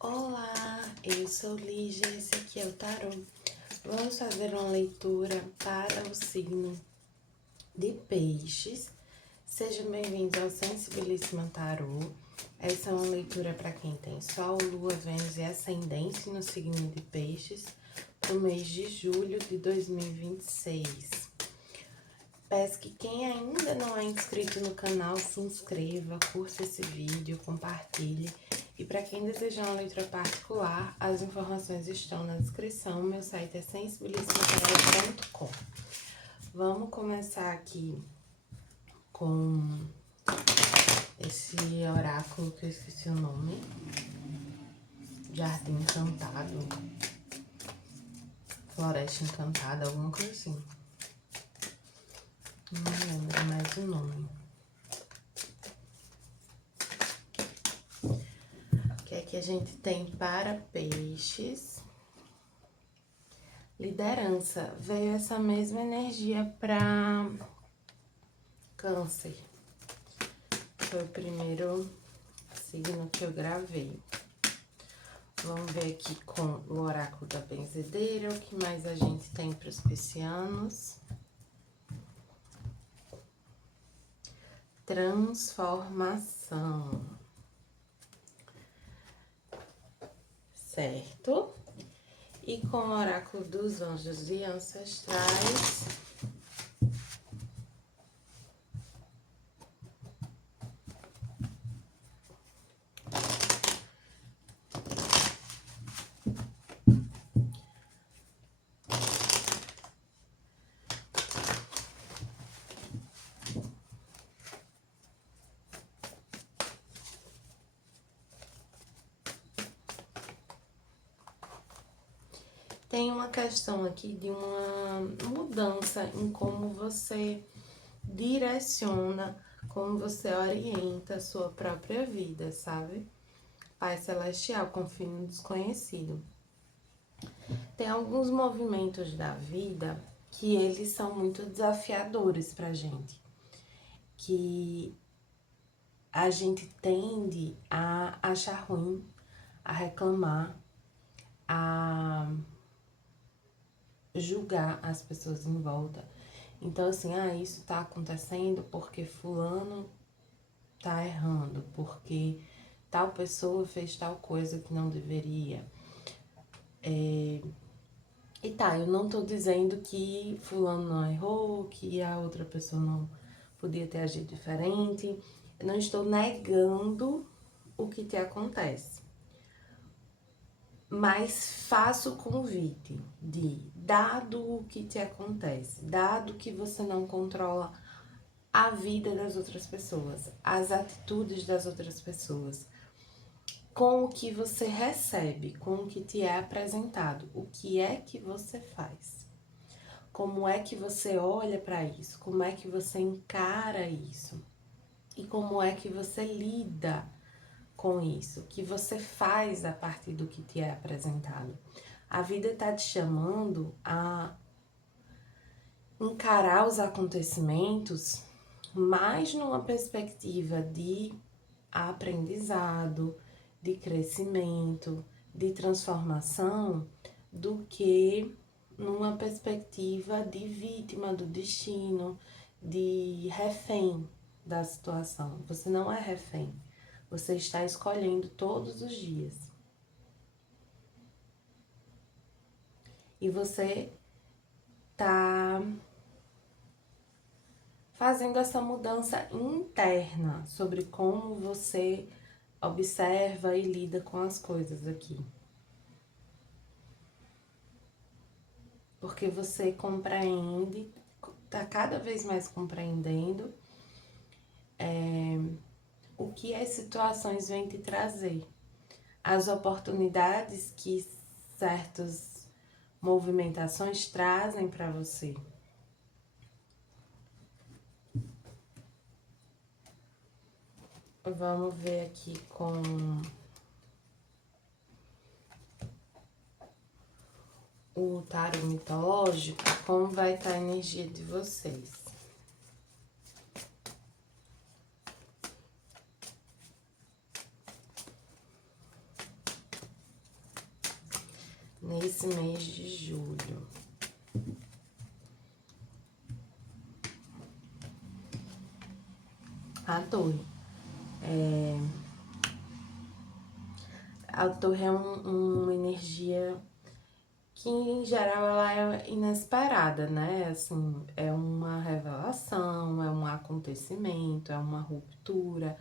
Olá, eu sou Lígia, esse aqui é o tarô. Vamos fazer uma leitura para o signo de Peixes. Sejam bem-vindos ao Sensibilíssima Tarô. Essa é uma leitura para quem tem Sol, Lua, Vênus e Ascendente no signo de Peixes, no mês de julho de 2026. Peço que quem ainda não é inscrito no canal, se inscreva, curta esse vídeo, compartilhe. E para quem desejar uma leitura particular, as informações estão na descrição. Meu site é sensibilissimatareia.com. Vamos começar aqui com esse oráculo que eu esqueci o nome. Jardim Encantado. Floresta Encantada, alguma coisa assim. Não lembro mais o nome. O que é que a gente tem para Peixes? Liderança. Veio essa mesma energia para Câncer. Foi o primeiro signo que eu gravei. Vamos ver aqui com o oráculo da benzedeira, o que mais a gente tem para os piscianos. Transformação. Certo? E com o oráculo dos anjos e ancestrais. Tem uma questão aqui de uma mudança em como você direciona, como você orienta a sua própria vida, sabe? Pai Celestial, confio no desconhecido. Tem alguns movimentos da vida que eles são muito desafiadores pra gente. Que a gente tende a achar ruim, a reclamar, a julgar as pessoas em volta. Então, assim, isso tá acontecendo porque fulano tá errando, porque tal pessoa fez tal coisa que não deveria. E tá, eu não tô dizendo que fulano não errou, que a outra pessoa não podia ter agido diferente. Eu não estou negando o que te acontece. Mas faço o convite de, dado o que te acontece, dado que você não controla a vida das outras pessoas, as atitudes das outras pessoas, com o que você recebe, com o que te é apresentado, o que é que você faz? Como é que você olha para isso? Como é que você encara isso? E como é que você lida com isso? O que você faz a partir do que te é apresentado? A vida está te chamando a encarar os acontecimentos mais numa perspectiva de aprendizado, de crescimento, de transformação, do que numa perspectiva de vítima do destino, de refém da situação. Você não é refém, você está escolhendo todos os dias. E você tá fazendo essa mudança interna sobre como você observa e lida com as coisas aqui. Porque você compreende, tá cada vez mais compreendendo o que as situações vêm te trazer. As oportunidades que certas movimentações trazem para você. Vamos ver aqui com o tarô mitológico como vai estar a energia de vocês. nesse mês de julho. A Torre. A Torre é uma energia que, em geral, ela é inesperada, né? Assim, é uma revelação, é um acontecimento, é uma ruptura,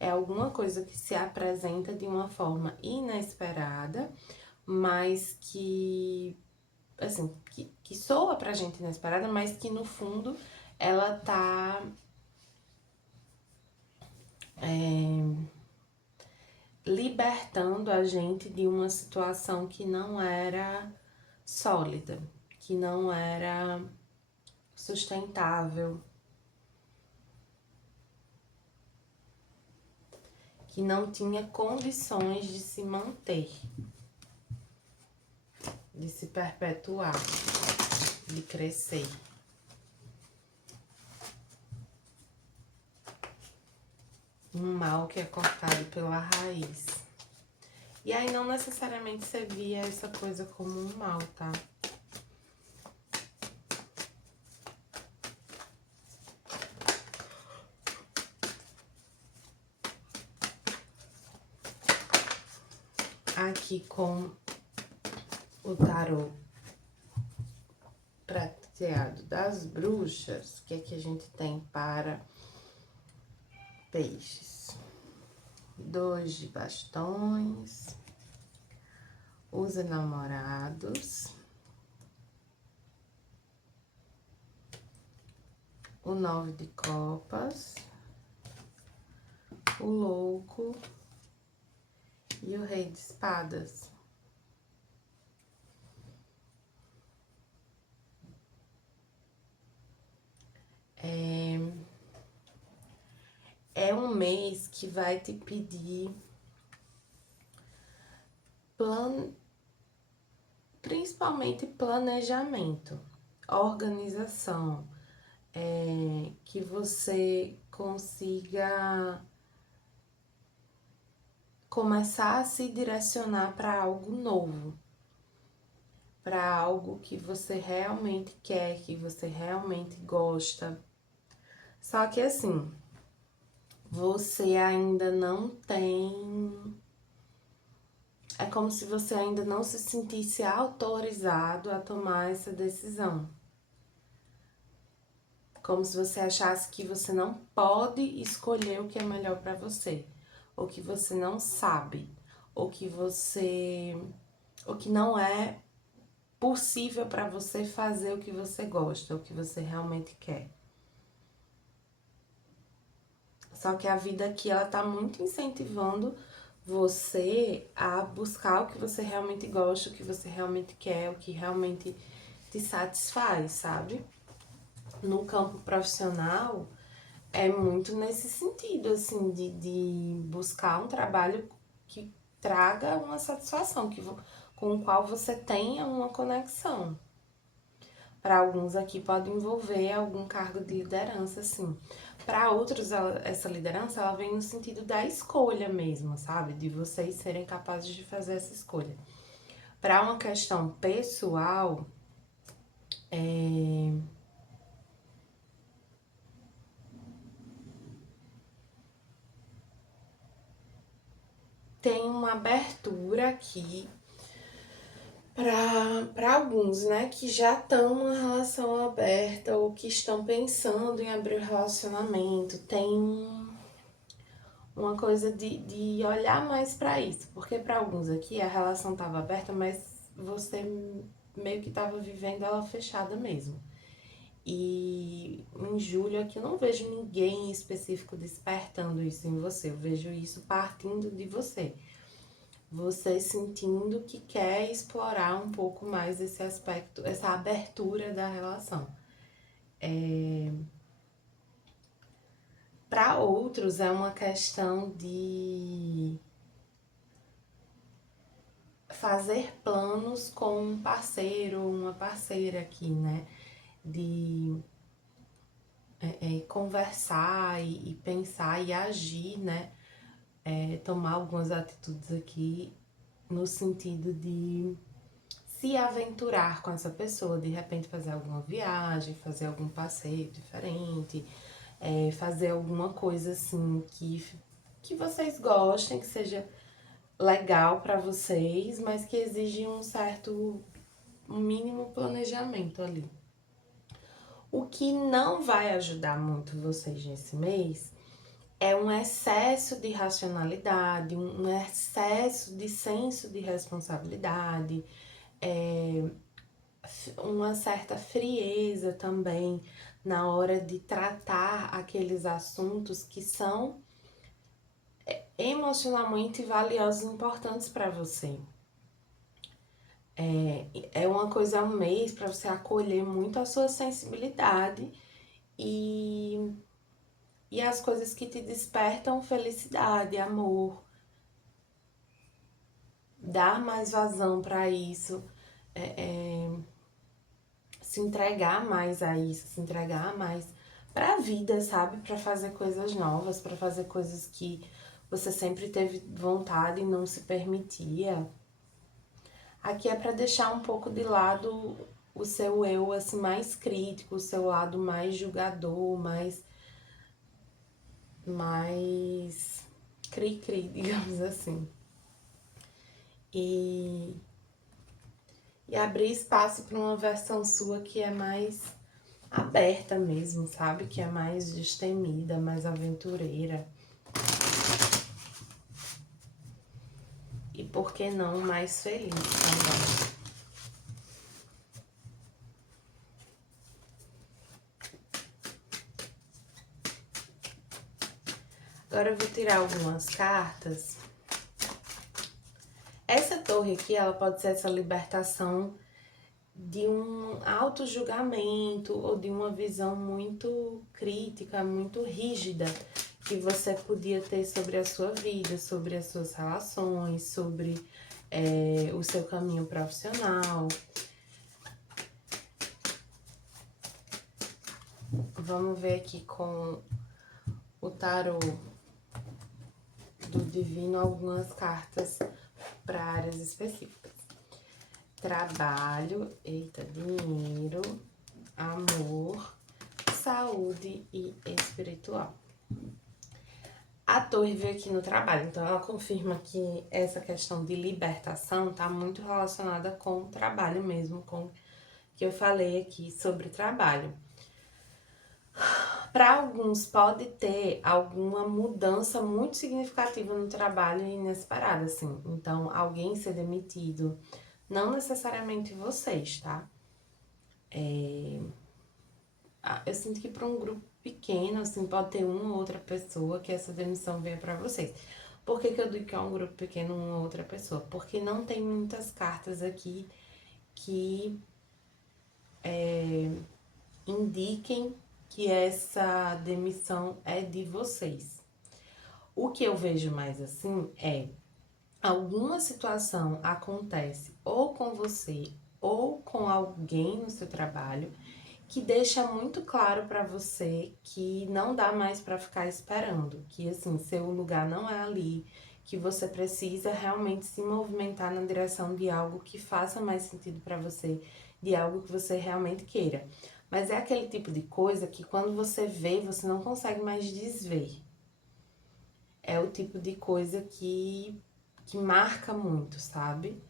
é alguma coisa que se apresenta de uma forma inesperada, mas que, assim, que soa pra gente inesperada, mas que, no fundo, ela tá libertando a gente de uma situação que não era sólida, que não era sustentável, que não tinha condições de se manter, de se perpetuar, de crescer. Um mal que é cortado pela raiz. E aí não necessariamente você via essa coisa como um mal, tá? Aqui com o tarô prateado das bruxas, o que é que a gente tem para peixes? 2 de bastões, os enamorados, o 9 de copas, o louco e o rei de espadas. É um mês que vai te pedir principalmente planejamento, organização, que você consiga começar a se direcionar para algo novo, para algo que você realmente quer, que você realmente gosta. Só que assim, você ainda não tem. É como se você ainda não se sentisse autorizado a tomar essa decisão. Como se você achasse que você não pode escolher o que é melhor para você, ou que você não sabe, ou que não é possível para você fazer o que você gosta, o que você realmente quer. Só que a vida aqui, ela tá muito incentivando você a buscar o que você realmente gosta, o que você realmente quer, o que realmente te satisfaz, sabe? No campo profissional, é muito nesse sentido, assim, de buscar um trabalho que traga uma satisfação, com o qual você tenha uma conexão. Para alguns aqui pode envolver algum cargo de liderança, assim. Para outros, essa liderança, ela vem no sentido da escolha mesmo, sabe? De vocês serem capazes de fazer essa escolha. Para uma questão pessoal, tem uma abertura aqui para alguns, né, que já estão numa relação aberta ou que estão pensando em abrir o relacionamento. Tem uma coisa de olhar mais para isso, porque para alguns aqui a relação estava aberta, mas você meio que estava vivendo ela fechada mesmo. E em julho aqui eu não vejo ninguém específico despertando isso em você, eu vejo isso partindo de você. Você sentindo que quer explorar um pouco mais esse aspecto, essa abertura da relação. Para outros é uma questão de fazer planos com um parceiro ou uma parceira aqui, né? De conversar e pensar e agir, né? Tomar algumas atitudes aqui no sentido de se aventurar com essa pessoa, de repente fazer alguma viagem, fazer algum passeio diferente, fazer alguma coisa assim que vocês gostem, que seja legal para vocês, mas que exige um mínimo planejamento ali. O que não vai ajudar muito vocês nesse mês é um excesso de racionalidade, um excesso de senso de responsabilidade, uma certa frieza também na hora de tratar aqueles assuntos que são emocionalmente valiosos e importantes para você. É uma coisa, é um mês para você acolher muito a sua sensibilidade e as coisas que te despertam felicidade, amor. Dar mais vazão para isso, se entregar mais a isso, se entregar mais para a vida, sabe? Para fazer coisas novas, para fazer coisas que você sempre teve vontade e não se permitia. Aqui é para deixar um pouco de lado o seu eu assim mais crítico, o seu lado mais julgador, mais cri-cri, digamos assim. E abrir espaço para uma versão sua que é mais aberta mesmo, sabe? Que é mais destemida, mais aventureira. E por que não mais feliz também. Agora eu vou tirar algumas cartas. Essa torre aqui, ela pode ser essa libertação de um auto-julgamento ou de uma visão muito crítica, muito rígida que você podia ter sobre a sua vida, sobre as suas relações, sobre o seu caminho profissional. Vamos ver aqui com o tarô do divino algumas cartas para áreas específicas. Trabalho, dinheiro, amor, saúde e espiritual. A torre veio aqui no trabalho, então ela confirma que essa questão de libertação tá muito relacionada com o trabalho mesmo, com o que eu falei aqui sobre trabalho. Para alguns pode ter alguma mudança muito significativa no trabalho e inesperada, assim. Então, alguém ser demitido, não necessariamente vocês, tá? Eu sinto que para um grupo pequeno, assim, pode ter uma ou outra pessoa que essa demissão venha para vocês. Por que eu digo que é um grupo pequeno, uma ou outra pessoa? Porque não tem muitas cartas aqui que indiquem que essa demissão é de vocês. O que eu vejo mais assim é alguma situação acontece ou com você ou com alguém no seu trabalho que deixa muito claro para você que não dá mais para ficar esperando, que assim, seu lugar não é ali, que você precisa realmente se movimentar na direção de algo que faça mais sentido para você, de algo que você realmente queira. Mas é aquele tipo de coisa que quando você vê, você não consegue mais desver. É o tipo de coisa que marca muito, sabe?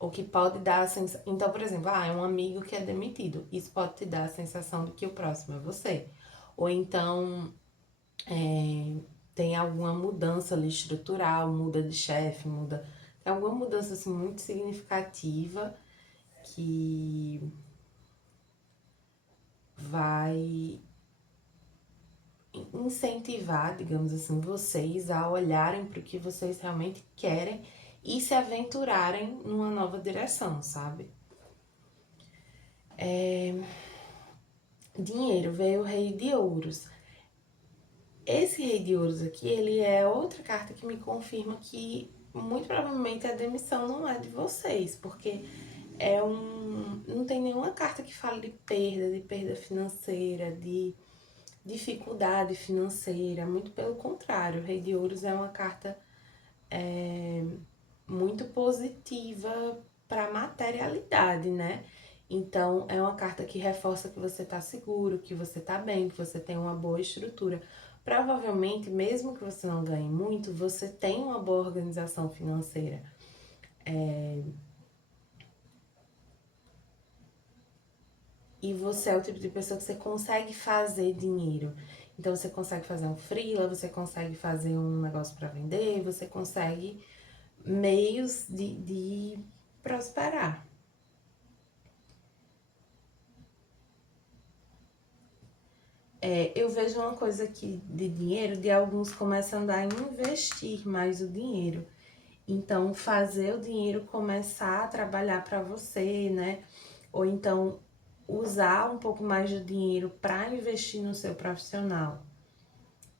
O que pode dar a sensação... Então, por exemplo, é um amigo que é demitido. Isso pode te dar a sensação de que o próximo é você. Ou então, tem alguma mudança ali estrutural, muda de chefe, muda... Tem alguma mudança, assim, muito significativa que vai incentivar, digamos assim, vocês a olharem para o que vocês realmente querem e se aventurarem numa nova direção, sabe? Dinheiro, veio o Rei de Ouros. Esse Rei de Ouros aqui, ele é outra carta que me confirma que muito provavelmente a demissão não é de vocês, porque não tem nenhuma carta que fale de perda financeira, de dificuldade financeira, muito pelo contrário. O Rei de Ouros é uma carta muito positiva positiva para a materialidade, né? Então, é uma carta que reforça que você tá seguro, que você tá bem, que você tem uma boa estrutura. Provavelmente, mesmo que você não ganhe muito, você tem uma boa organização financeira. E você é o tipo de pessoa que você consegue fazer dinheiro. Então, você consegue fazer um freela, você consegue fazer um negócio para vender, você consegue meios de prosperar. Eu vejo uma coisa aqui de dinheiro, de alguns começando a investir mais o dinheiro. Então, fazer o dinheiro começar a trabalhar para você, né? Ou então, usar um pouco mais do dinheiro para investir no seu profissional.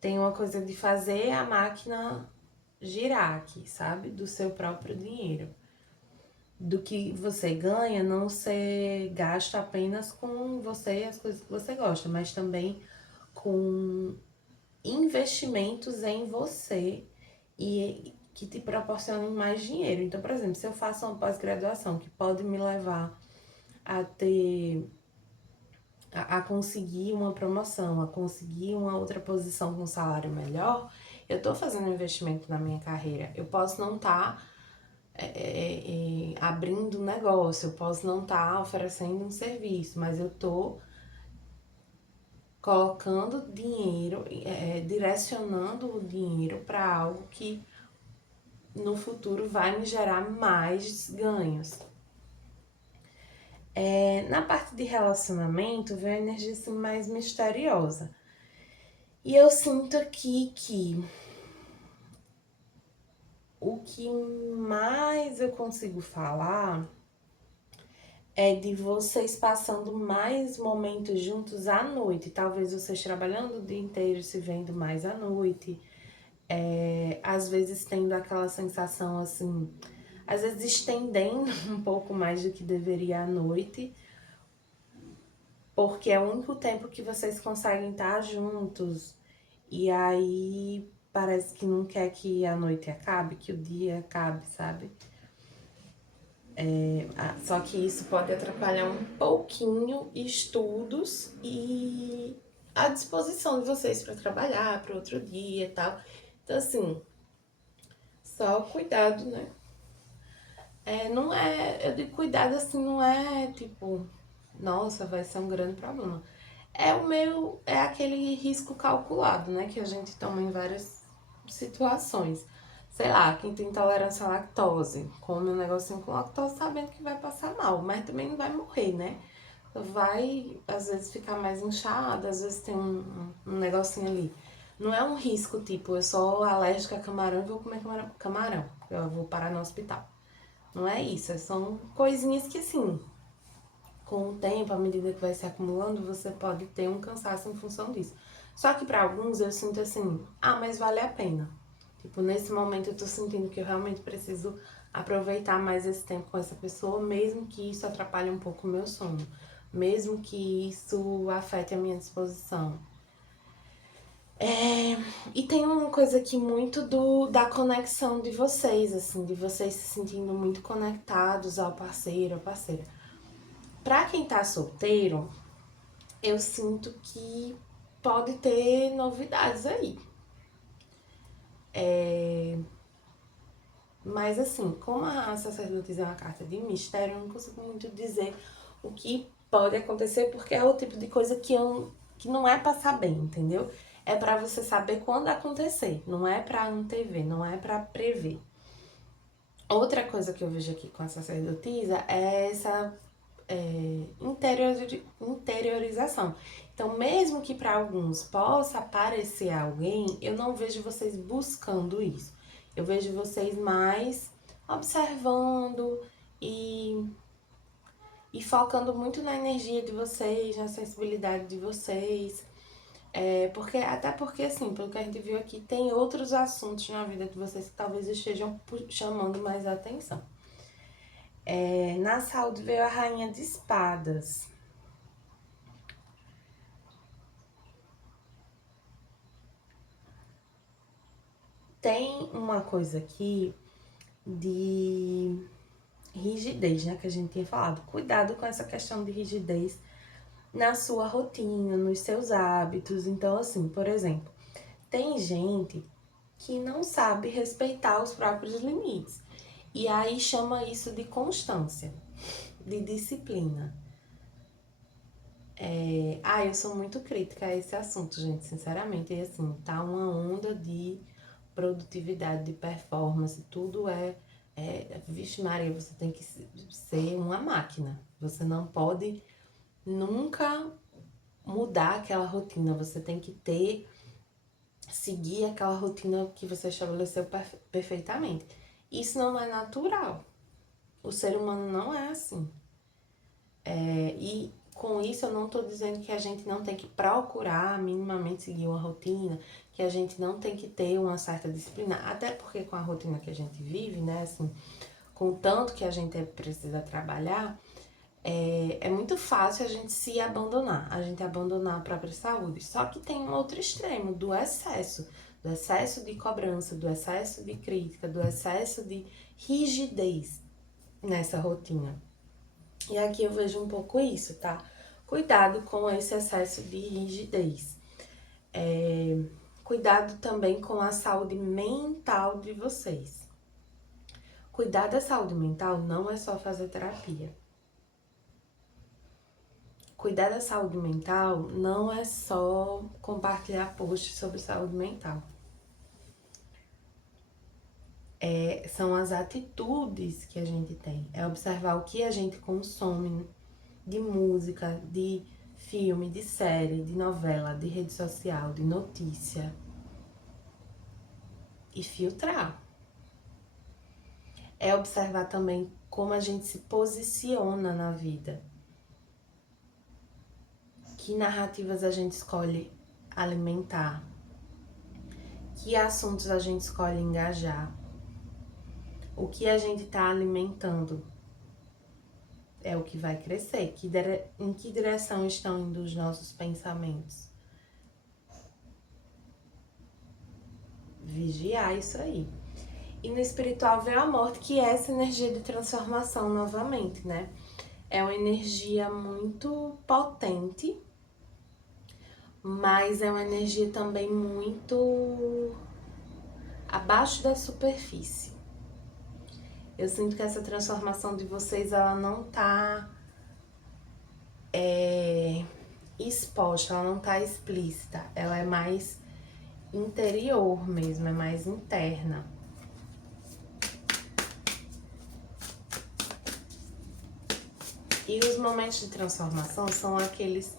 Tem uma coisa de fazer a máquina girar aqui, sabe? Do seu próprio dinheiro. Do que você ganha, não ser gasto apenas com você e as coisas que você gosta, mas também com investimentos em você e que te proporcionem mais dinheiro. Então, por exemplo, se eu faço uma pós-graduação que pode me levar a ter a conseguir uma promoção, a conseguir uma outra posição com um salário melhor, eu tô fazendo um investimento na minha carreira. Eu posso não estar abrindo um negócio, eu posso não estar oferecendo um serviço, mas eu tô colocando dinheiro, direcionando o dinheiro para algo que no futuro vai me gerar mais ganhos. Na parte de relacionamento, vem a energia assim, mais misteriosa. E eu sinto aqui que o que mais eu consigo falar é de vocês passando mais momentos juntos à noite. Talvez vocês trabalhando o dia inteiro, se vendo mais à noite. Às vezes tendo aquela sensação assim, às vezes estendendo um pouco mais do que deveria à noite, porque é o único tempo que vocês conseguem estar juntos. E aí parece que não quer que a noite acabe, que o dia acabe, sabe? Só que isso pode atrapalhar um pouquinho estudos e a disposição de vocês para trabalhar para outro dia e tal. Então, assim, só cuidado, né? Não é, eu digo cuidado assim, não é tipo, nossa, vai ser um grande problema. É aquele risco calculado, né? Que a gente toma em várias situações. Sei lá, quem tem intolerância à lactose, come um negocinho com lactose sabendo que vai passar mal, mas também não vai morrer, né? Vai, às vezes, ficar mais inchada, às vezes tem um negocinho ali. Não é um risco, tipo, eu sou alérgica a camarão e vou comer camarão, eu vou parar no hospital. Não é isso, são coisinhas que, assim, com o tempo, à medida que vai se acumulando, você pode ter um cansaço em função disso. Só que para alguns eu sinto assim, mas vale a pena. Tipo, nesse momento eu tô sentindo que eu realmente preciso aproveitar mais esse tempo com essa pessoa, mesmo que isso atrapalhe um pouco o meu sono, mesmo que isso afete a minha disposição. E tem uma coisa aqui muito da conexão de vocês, assim, de vocês se sentindo muito conectados ao parceiro, à parceira. Pra quem tá solteiro, eu sinto que pode ter novidades aí. Mas assim, como a sacerdotisa é uma carta de mistério, eu não consigo muito dizer o que pode acontecer, porque é o tipo de coisa que não é pra saber, entendeu? É pra você saber quando acontecer, não é pra antever, não é pra prever. Outra coisa que eu vejo aqui com a sacerdotisa é essa interiorização. Então, mesmo que para alguns possa parecer alguém, eu não vejo vocês buscando isso. Eu vejo vocês mais observando e, e focando muito na energia de vocês, na sensibilidade de vocês. Até porque, assim, pelo que a gente viu aqui, tem outros assuntos na vida de vocês que talvez estejam chamando mais atenção. Na saúde veio a Rainha de Espadas. Tem uma coisa aqui de rigidez, né, que a gente tinha falado. Cuidado com essa questão de rigidez na sua rotina, nos seus hábitos. Então, assim, por exemplo, tem gente que não sabe respeitar os próprios limites. E aí chama isso de constância, de disciplina. Eu sou muito crítica a esse assunto, gente, sinceramente. E assim, tá uma onda de produtividade, de performance, tudo vixe Maria, você tem que ser uma máquina. Você não pode nunca mudar aquela rotina, você tem que seguir aquela rotina que você estabeleceu perfeitamente. Isso não é natural. O ser humano não é assim. E com isso eu não estou dizendo que a gente não tem que procurar minimamente seguir uma rotina, que a gente não tem que ter uma certa disciplina, até porque com a rotina que a gente vive, né, assim, com o tanto que a gente precisa trabalhar, é muito fácil a gente se abandonar, a gente abandonar a própria saúde. Só que tem um outro extremo, do excesso de cobrança, do excesso de crítica, do excesso de rigidez nessa rotina. E aqui eu vejo um pouco isso, tá? Cuidado com esse excesso de rigidez. Cuidado também com a saúde mental de vocês. Cuidar da saúde mental não é só fazer terapia. Cuidar da saúde mental não é só compartilhar posts sobre saúde mental. São as atitudes que a gente tem. É observar o que a gente consome de música, de filme, de série, de novela, de rede social, de notícia. E filtrar. É observar também como a gente se posiciona na vida. Que narrativas a gente escolhe alimentar. Que assuntos a gente escolhe engajar. O que a gente está alimentando é o que vai crescer. Em que direção estão indo os nossos pensamentos? Vigiar isso aí. E no espiritual veio a morte, que é essa energia de transformação novamente, né? É uma energia muito potente, mas é uma energia também muito abaixo da superfície. Eu sinto que essa transformação de vocês, ela não tá exposta, ela não tá explícita, ela é mais interior mesmo, é mais interna. E os momentos de transformação são aqueles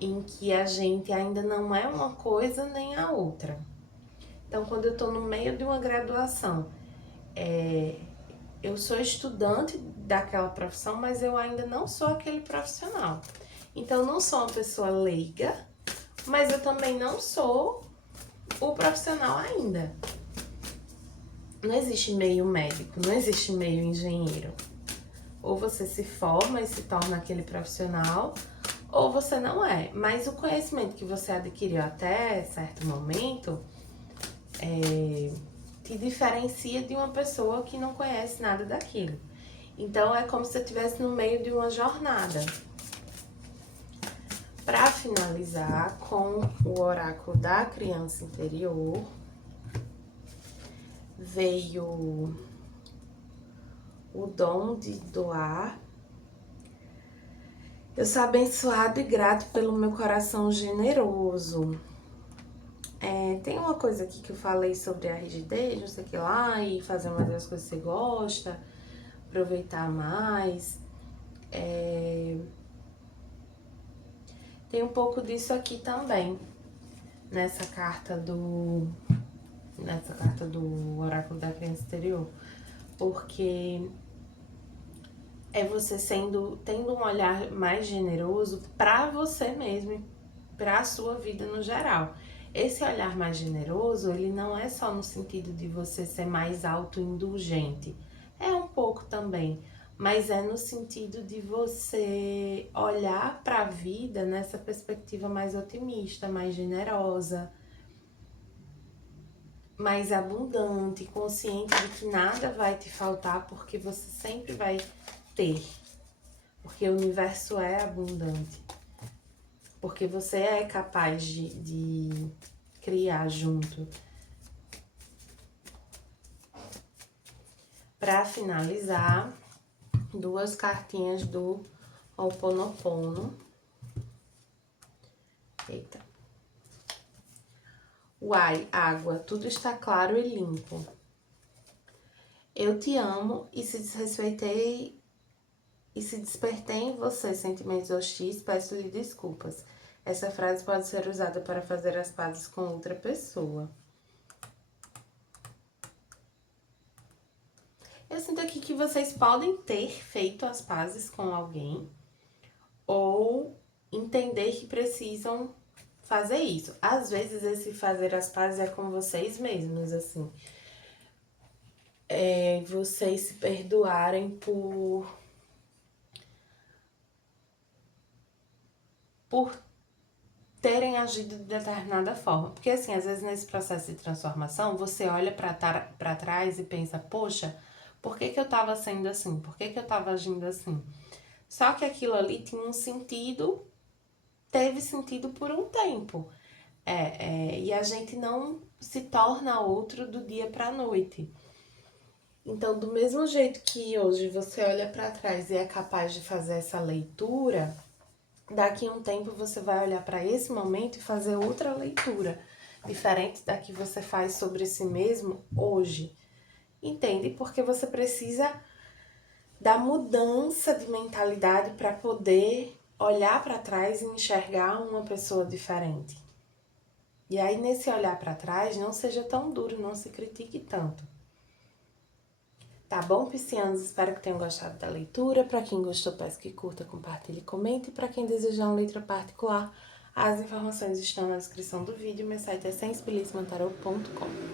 em que a gente ainda não é uma coisa nem a outra. Então, quando eu tô no meio de uma graduação, eu sou estudante daquela profissão, mas eu ainda não sou aquele profissional. Então, eu não sou uma pessoa leiga, mas eu também não sou o profissional ainda. Não existe meio médico, não existe meio engenheiro. Ou você se forma e se torna aquele profissional, ou você não é. Mas o conhecimento que você adquiriu até certo momento te diferencia de uma pessoa que não conhece nada daquilo. Então é como se você estivesse no meio de uma jornada. Para finalizar com o oráculo da criança interior, veio o dom de doar. Eu sou abençoado e grato pelo meu coração generoso. Tem uma coisa aqui que eu falei sobre a rigidez, não sei o que lá, e fazer mais das coisas que você gosta, aproveitar mais. Tem um pouco disso aqui também, nessa carta do oráculo da criança interior, porque é você tendo um olhar mais generoso para você mesmo, para a sua vida no geral. Esse olhar mais generoso, ele não é só no sentido de você ser mais autoindulgente, é um pouco também, mas é no sentido de você olhar para a vida nessa perspectiva mais otimista, mais generosa. mais abundante, consciente de que nada vai te faltar, porque você sempre vai ter. Porque o universo é abundante. Porque você é capaz de criar junto. Para finalizar, 2 cartinhas do Ho'oponopono. Eita. Uai, água, tudo está claro e limpo. Eu te amo e se desrespeitei e se despertei em você sentimentos hostis, peço-lhe desculpas. Essa frase pode ser usada para fazer as pazes com outra pessoa. Eu sinto aqui que vocês podem ter feito as pazes com alguém ou entender que precisam fazer isso. Às vezes, esse fazer as pazes é com vocês mesmos, assim. Vocês se perdoarem por terem agido de determinada forma. Porque, assim, às vezes nesse processo de transformação, você olha pra trás e pensa, poxa, por que eu tava sendo assim? Por que eu tava agindo assim? Só que aquilo ali tinha um sentido, teve sentido por um tempo. E a gente não se torna outro do dia pra noite. Então, do mesmo jeito que hoje você olha pra trás e é capaz de fazer essa leitura, daqui a um tempo você vai olhar para esse momento e fazer outra leitura, diferente da que você faz sobre si mesmo hoje. Entende? Porque você precisa da mudança de mentalidade para poder olhar para trás e enxergar uma pessoa diferente. E aí, nesse olhar para trás, não seja tão duro, não se critique tanto. Tá bom, piscianos? Espero que tenham gostado da leitura. Para quem gostou, peço que curta, compartilhe e comente. E para quem desejar uma letra particular, as informações estão na descrição do vídeo. Meu site é sensibilismotarot.com.